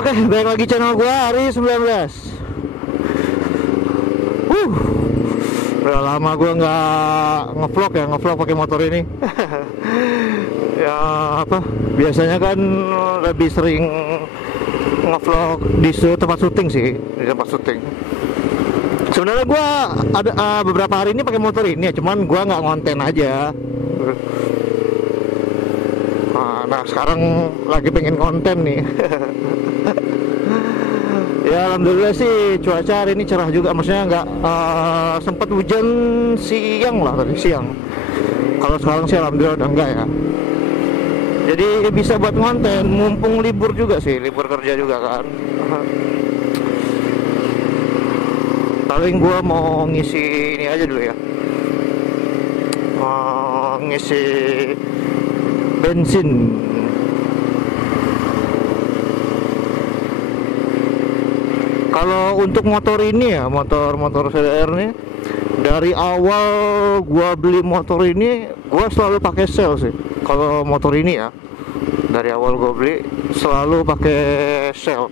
Oke, balik lagi channel gua Ari 19. Udah lama gua nggak ngevlog pakai motor ini. Ya apa? Biasanya kan lebih sering ngevlog di tempat syuting sih, di tempat syuting. Sebenarnya gua ada beberapa hari ini pakai motor ini ya, cuman gua nggak ngonten aja. Nah sekarang lagi pengen konten nih. Ya alhamdulillah sih cuaca hari ini cerah juga, maksudnya nggak sempat hujan siang lah, tadi siang. Kalau sekarang sih alhamdulillah udah enggak ya. Jadi bisa buat konten, mumpung libur juga sih, libur kerja juga kan. Paling gua mau ngisi ini aja dulu ya, ngisi bensin. Kalau untuk motor ini ya, motor CDR nih, dari awal gua beli motor ini gua selalu pakai sel sih. Kalau motor ini ya, dari awal gua beli selalu pakai sel.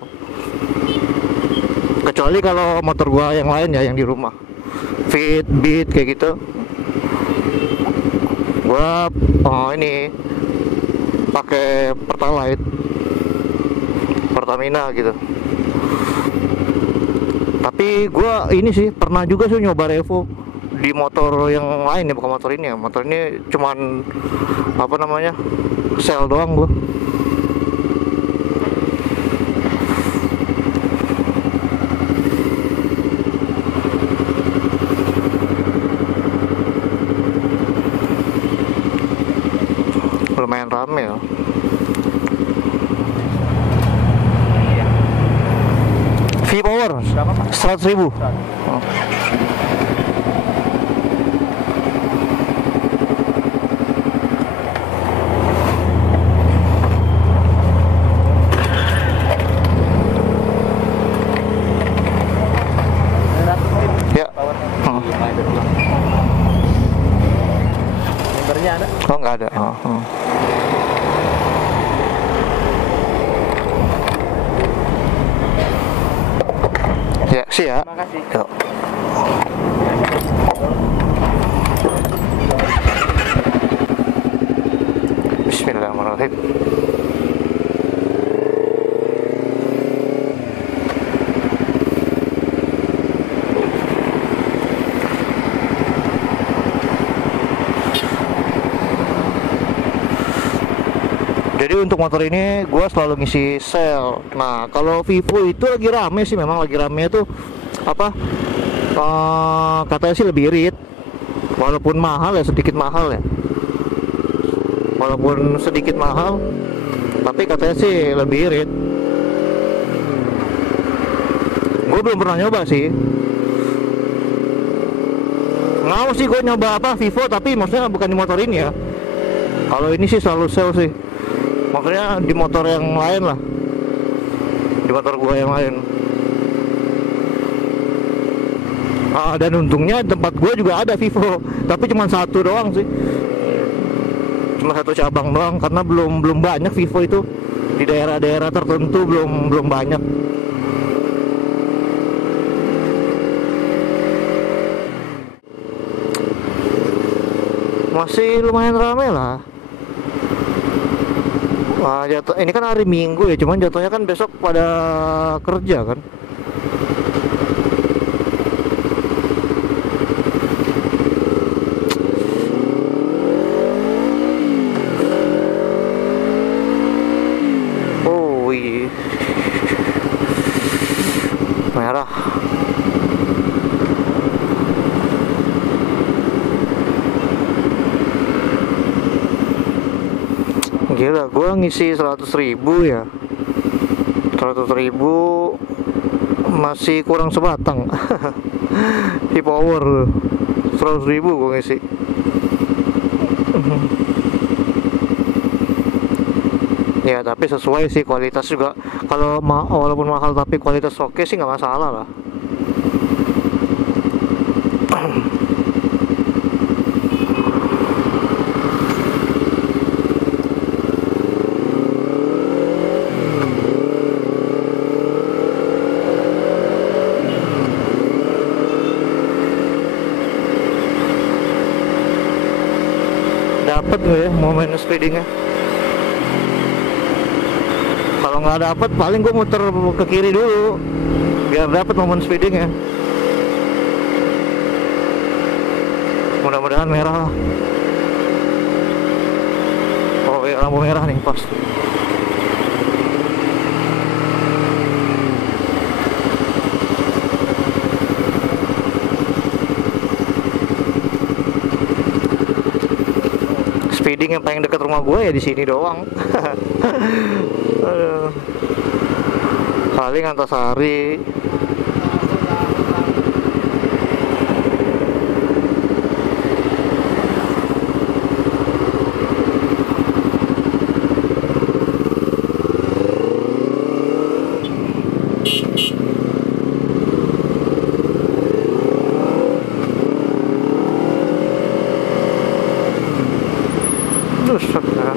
Kecuali kalau motor gua yang lain ya, yang di rumah, Fit, Beat kayak gitu, gua ini pakai Pertalite, Pertamina gitu. Tapi gua ini sih pernah juga sih nyoba revo di motor yang lain ya, bukan motor ini ya. Motor ini cuman apa namanya, sel doang gua. Lumayan rame ya. V-Power 100.000. Oh. Ya. Membernya ada? Oh nggak ada. Ya, sih ya. Terima kasih. Yuk. Bismillahirrahmanirrahim. Jadi untuk motor ini gue selalu ngisi sel. Nah kalau Vivo itu lagi rame sih, memang lagi rame tuh apa? Katanya sih lebih irit, walaupun mahal ya, sedikit mahal ya. Walaupun sedikit mahal, tapi katanya sih lebih irit. Gue belum pernah nyoba sih. Nggak sih gue nyoba apa Vivo, tapi maksudnya bukan di motor ini ya. Kalau ini sih selalu sel sih. Maksudnya di motor yang lain lah, di motor gua yang lain. Dan untungnya tempat gua juga ada Vivo, tapi cuma satu doang sih, cuma satu cabang doang, karena belum banyak Vivo itu di daerah-daerah tertentu, belum banyak. Masih lumayan ramai lah. Wah, ini kan hari Minggu ya, cuman jatuhnya kan besok pada kerja kan. Oh iya, merah. Gila, gua ngisi 100.000 ya. 100.000 masih kurang sebatang. Di power 100.000 gua ngisi. Ya tapi sesuai sih, kualitas juga. Kalau walaupun mahal tapi kualitas oke sih nggak masalah lah. dapet gue ya momen speedingnya. Kalau nggak dapet paling gue muter ke kiri dulu biar dapet momen speedingnya. Mudah-mudahan merah lah. Oh ya, lampu merah nih pas. Speeding yang paling dekat rumah gue ya di sini doang. Aduh. Paling Antasari. Buset ya.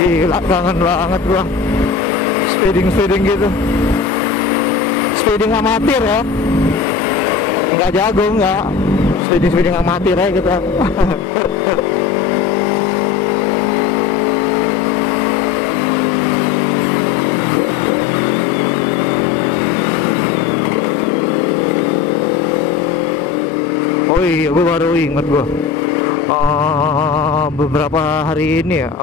Gila, kangen banget gua speeding gitu, speeding amatir ya, nggak jago, nggak speeding amatir ya kita. Oh iya, gua baru inget gua beberapa hari ini ya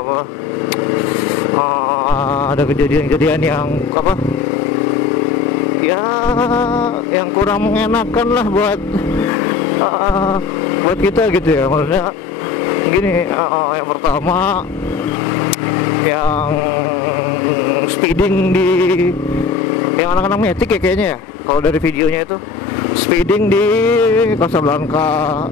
ada kejadian-kejadian yang apa ya, yang kurang mengenakan lah buat kita gitu ya. Maksudnya gini, yang pertama yang speeding di yang anak-anak metik ya kayaknya ya, kalau dari videonya itu speeding di Casablanca.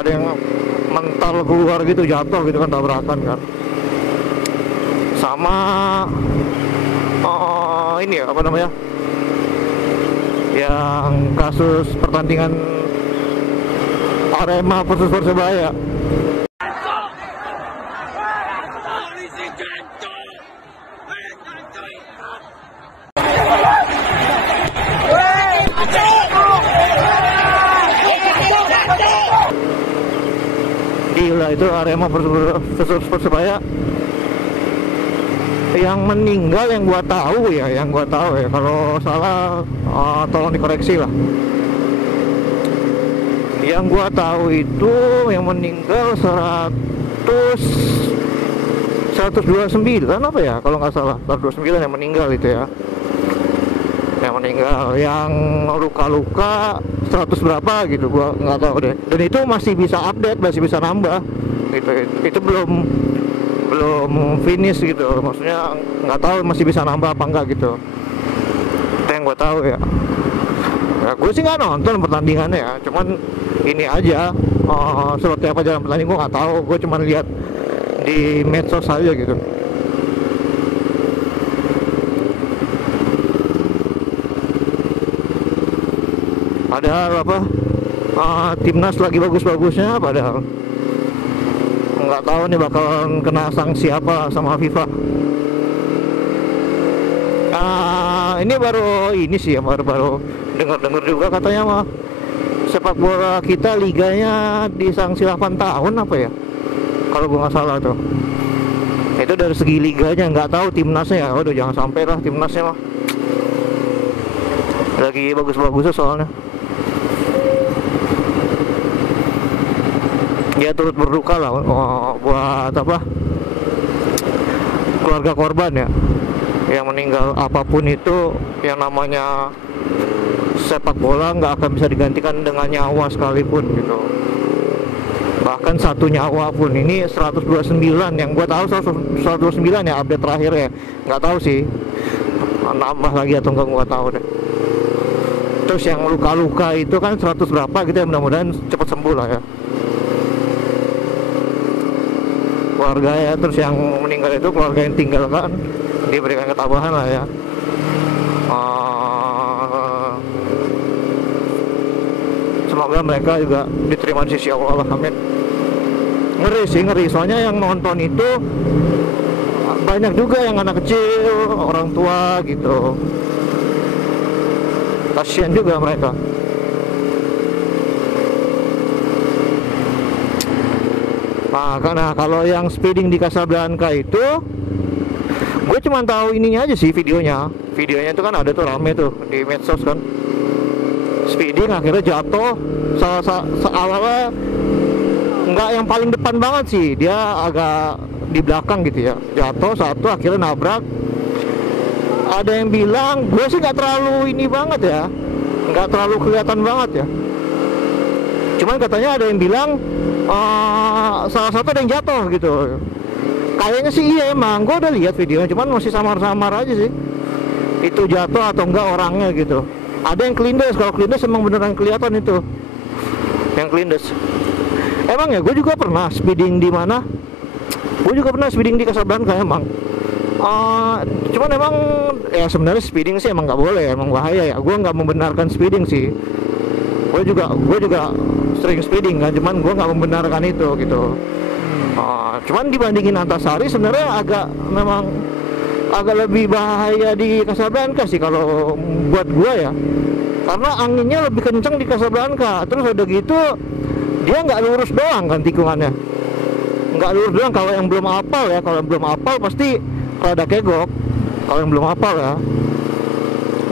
Ada yang mental keluar gitu, jatuh gitu kan, tabrakan kan. Sama ini ya, apa namanya, yang kasus pertandingan Arema versus Persebaya. Gila, itu Arema versus Persebaya. Yang meninggal yang gua tahu ya, kalau salah tolong dikoreksi lah. Yang gua tahu itu yang meninggal 129 apa ya, kalau nggak salah 129 yang meninggal itu ya. Yang meninggal, yang luka-luka 100 berapa gitu, gua nggak tahu deh. Dan itu masih bisa update, masih bisa nambah gitu. Itu belum finish gitu, maksudnya nggak tahu masih bisa nambah apa enggak gitu. Itu yang gue tahu ya. Ya gue sih nggak nonton pertandingannya ya, cuman ini aja seperti apa jalan pertandingan gue nggak tahu, gue cuman lihat di medsos aja gitu. Padahal apa, timnas lagi bagus-bagusnya, padahal nggak tahu nih bakalan kena sanksi apa sama FIFA. Ini baru ini sih ya, baru dengar juga katanya mah sepak bola kita liganya disanksi 8 tahun apa ya, kalau gue nggak salah tuh. Itu dari segi liganya, nggak tahu timnasnya ya. Waduh, jangan sampai lah timnasnya mah lagi bagus-bagusnya soalnya. Ya turut berduka lah buat apa, keluarga korban ya yang meninggal. Apapun itu, yang namanya sepak bola nggak akan bisa digantikan dengan nyawa sekalipun gitu. Bahkan satu nyawa pun, ini 129 yang gue tahu, 129 ya update terakhir ya. Nggak tahu sih nambah lagi atau enggak, gue tahu deh. Terus yang luka-luka itu kan 100 berapa gitu ya, mudah-mudahan cepat sembuh lah ya keluarga ya. Terus yang meninggal itu keluarga yang tinggal kan diberikan ketabahan lah ya. Semoga mereka juga diterima di sisi Allah, amin. Ngeri sih, ngeri. Soalnya yang nonton itu banyak juga yang anak kecil, orang tua gitu. Kasian juga mereka. Nah, karena kalau yang speeding di Casablanca itu, gue cuma tahu ininya aja sih, videonya. Videonya itu kan ada tuh, rame tuh di medsos kan. Speeding akhirnya jatuh. Awalnya nggak yang paling depan banget sih, dia agak di belakang gitu ya. Jatuh satu, akhirnya nabrak. Ada yang bilang, gue sih nggak terlalu ini banget ya, nggak terlalu kelihatan banget ya. Cuman katanya ada yang bilang salah satu ada yang jatuh gitu. Kayaknya sih iya emang, gue udah lihat videonya, cuman masih samar-samar aja sih itu jatuh atau enggak orangnya gitu. Ada yang kelindes, kalau kelindes emang beneran kelihatan itu yang kelindes. Emang ya, gue juga pernah speeding di mana? Gue juga pernah speeding di Casablanca emang. Cuman emang ya sebenarnya speeding sih emang nggak boleh, emang bahaya ya. Gue nggak membenarkan speeding sih. Gue juga sering speeding kan, cuman gue nggak membenarkan itu gitu. Cuman dibandingin Antasari sebenarnya memang agak lebih bahaya di Casablanca sih kalau buat gue ya, karena anginnya lebih kencang di Casablanca. Terus udah gitu dia nggak lurus doang kan tikungannya, nggak lurus doang. Kalau yang belum hafal ya, kalau yang belum hafal pasti rada kegok kalau yang belum hafal ya.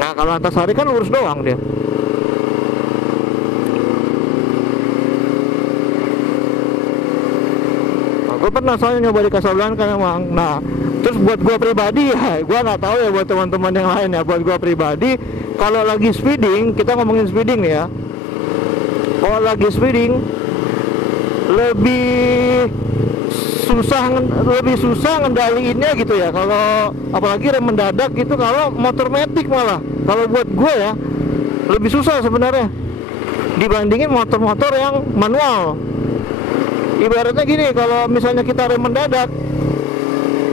Nah kalau Antasari kan lurus doang dia. Gue pernah soalnya nyoba di Casablanca memang. Nah terus buat gue pribadi ya, gue nggak tahu ya buat teman-teman yang lain ya. Buat gue pribadi, kalau lagi speeding, kita ngomongin speeding nih ya, kalau lagi speeding lebih susah ngendaliinnya gitu ya. Kalau apalagi rem mendadak gitu, kalau motor matic malah, kalau buat gue ya lebih susah sebenarnya dibandingin motor-motor yang manual. Ibaratnya gini, kalau misalnya kita rem mendadak,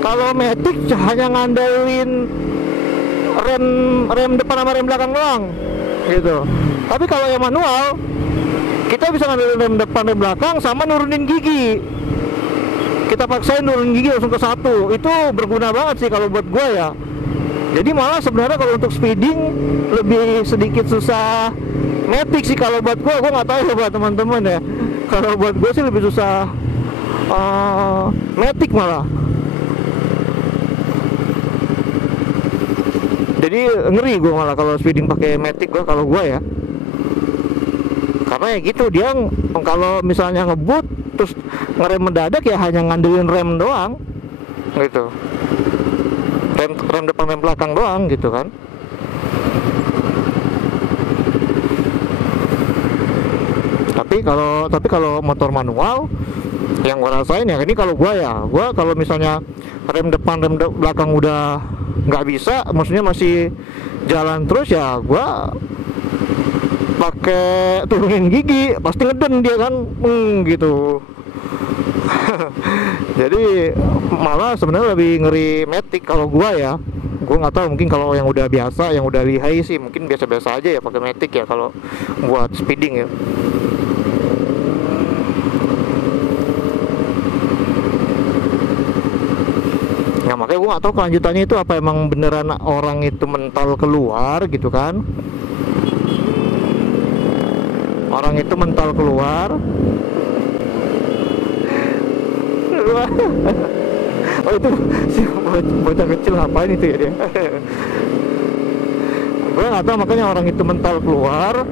kalau matic hanya ngandelin rem depan sama rem belakang doang gitu. Tapi kalau yang manual, kita bisa ngandelin rem depan, rem belakang, sama nurunin gigi. Kita paksain nurunin gigi langsung ke satu. Itu berguna banget sih kalau buat gue ya. Jadi malah sebenarnya kalau untuk speeding lebih sedikit susah matic sih kalau buat gue. Gue nggak tahu ya buat teman-teman ya. Kalau buat gue sih lebih susah matic malah. Jadi ngeri gue malah kalau speeding pakai matic gue, kalau gue ya. Karena ya gitu, dia kalau misalnya ngebut terus ngerem mendadak ya hanya ngandelin rem doang gitu. Rem depan, rem belakang doang gitu kan. Tapi kalau motor manual yang gue rasain ya, ini kalau gue ya, gue kalau misalnya rem depan, rem belakang udah nggak bisa, maksudnya masih jalan terus ya, gue pakai turunin gigi, pasti ngeden dia kan, gitu. Jadi malah sebenarnya lebih ngeri matic kalau gue ya. Gue nggak tahu, mungkin kalau yang udah biasa, yang udah lihai sih mungkin biasa-biasa aja ya pakai matic ya kalau buat speeding ya. Nah makanya gue gak tahu kelanjutannya itu apa, emang beneran orang itu mental keluar gitu kan, orang itu mental keluar. Oh itu si bocah kecil ngapain itu ya dia? Gue nggak tahu, makanya orang itu mental keluar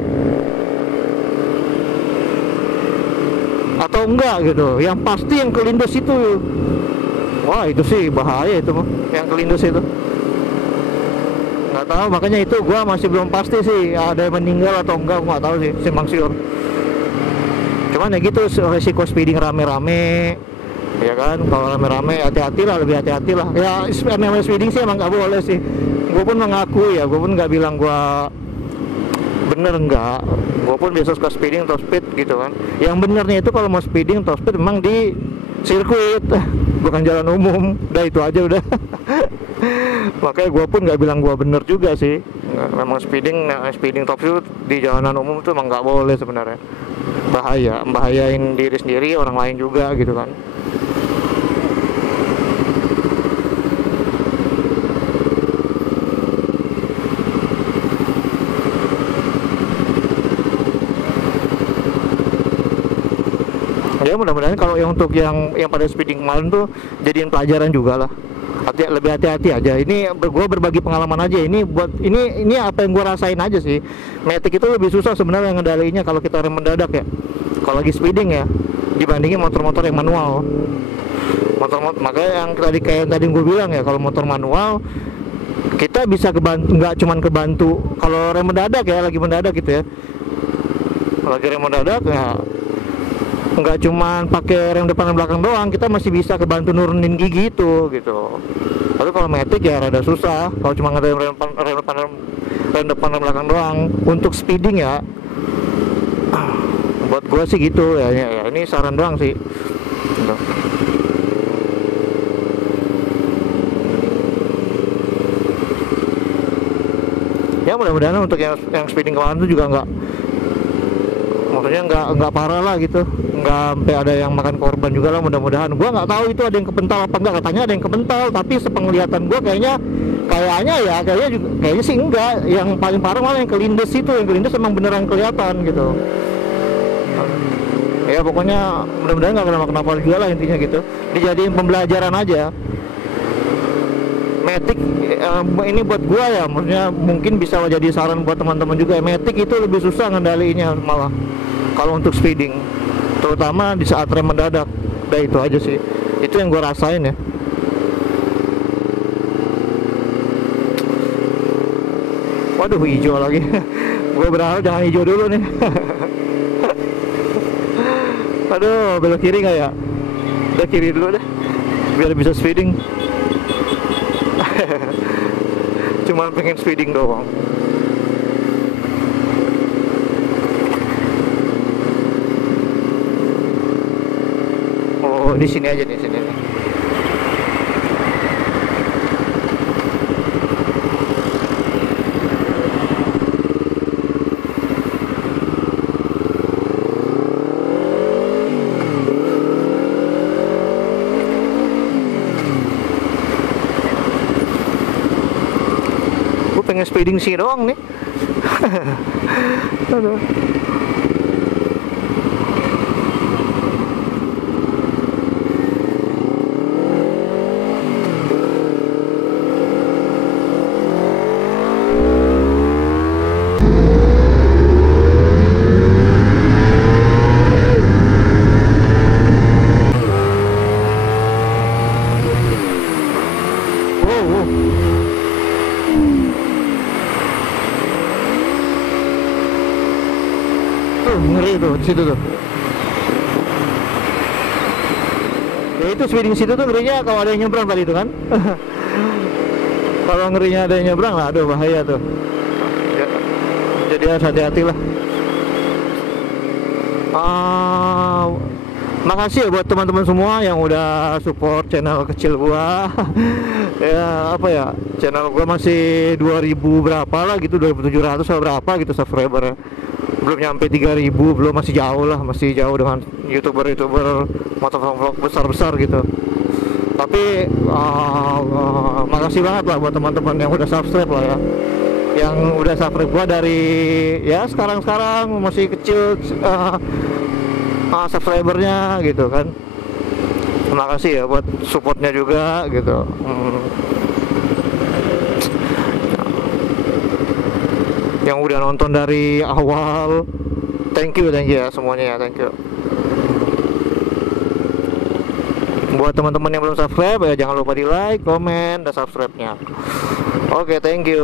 atau enggak gitu. Yang pasti yang kelindes itu, wah itu sih bahaya itu mah, yang kelindes itu. Nggak tahu, makanya itu gue masih belum pasti sih ada yang meninggal atau enggak, gue nggak tahu sih, simpang siur. Cuman ya gitu, resiko speeding rame-rame, ya kan. Kalau rame-rame hati-hati lah, lebih hati-hati lah. Ya namanya speeding sih emang nggak boleh sih. Gue pun mengaku ya, gue pun nggak bilang gue bener, enggak. Gue pun biasa suka speeding atau speed gitu kan. Yang benernya itu kalau mau speeding atau speed memang di sirkuit, bukan jalan umum. Udah itu aja udah. Makanya gue pun nggak bilang gue bener juga sih. Memang speeding top speed di jalanan umum itu emang nggak boleh sebenarnya. Bahaya, membahayain diri sendiri, orang lain juga gitu kan. Ya mudah-mudahan kalau yang untuk yang pada speeding kemarin tuh jadiin pelajaran juga lah. Lebih hati-hati aja. Ini gue berbagi pengalaman aja. Ini buat ini apa yang gue rasain aja sih. Matic itu lebih susah sebenarnya ngendalinya kalau kita rem mendadak ya. Kalau lagi speeding ya, dibandingin motor-motor yang manual. Makanya yang tadi kayak tadi gue bilang ya, kalau motor manual kita bisa kebantu, nggak cuman kebantu kalau rem mendadak ya, lagi mendadak gitu ya. Lagi rem mendadak ya, nggak cuman pakai rem depan dan belakang doang, kita masih bisa kebantu nurunin gigi itu gitu. Tapi kalau Matic ya rada susah. Kalau cuma ngerem rem depan dan belakang doang untuk speeding ya. Buat gue sih gitu ya, ini saran doang sih gitu. Ya mudah-mudahan untuk yang speeding kemarin itu juga maksudnya nggak parah lah gitu, nggak sampai ada yang makan korban juga lah, mudah-mudahan. Gua nggak tahu itu ada yang kepental apa enggak, katanya ada yang kepental, tapi sepenglihatan gua kayaknya sih enggak. Yang paling parah malah yang kelindes itu, yang kelindes emang beneran kelihatan gitu. Ya pokoknya mudah-mudahan nggak kenapa-kenapa juga lah intinya gitu, dijadiin pembelajaran aja. Matic ini buat gua ya, maksudnya mungkin bisa jadi saran buat teman-teman juga. Matic itu lebih susah ngendaliinnya malah kalau untuk speeding, terutama di saat rem mendadak. Udah itu aja sih, itu yang gua rasain ya. Waduh, hijau lagi. Gue berharap jangan hijau dulu nih. Aduh, belok kiri nggak ya? Udah kiri dulu deh, biar bisa speeding. Cuman pengen speeding doang. Oh, di sini aja nih, sini. Pengen speeding sih doang nih. Aduh. Ngeri tuh di situ tuh. Ya itu speeding situ tuh ngerinya kalau ada yang nyebrang tadi itu kan. Kalau ngerinya ada yang nyebrang lah, aduh bahaya tuh. Ya, jadi harus hati-hati lah. Makasih ya buat teman-teman semua yang udah support channel kecil gua. Ya apa ya, channel gua masih 2000 berapa lah gitu, 2700 atau berapa gitu subscriber. Belum nyampe 3000, belum, masih jauh lah, masih jauh dengan youtuber motovlog besar-besar gitu. Tapi makasih banget lah buat teman-teman yang udah subscribe lah ya. yang udah subscribe gua dari ya sekarang masih kecil subscribernya gitu kan. Terima kasih ya buat supportnya juga gitu. Yang udah nonton dari awal, thank you ya semuanya ya, thank you. Buat teman-teman yang belum subscribe ya jangan lupa di like, komen, dan subscribe-nya. Oke, thank you.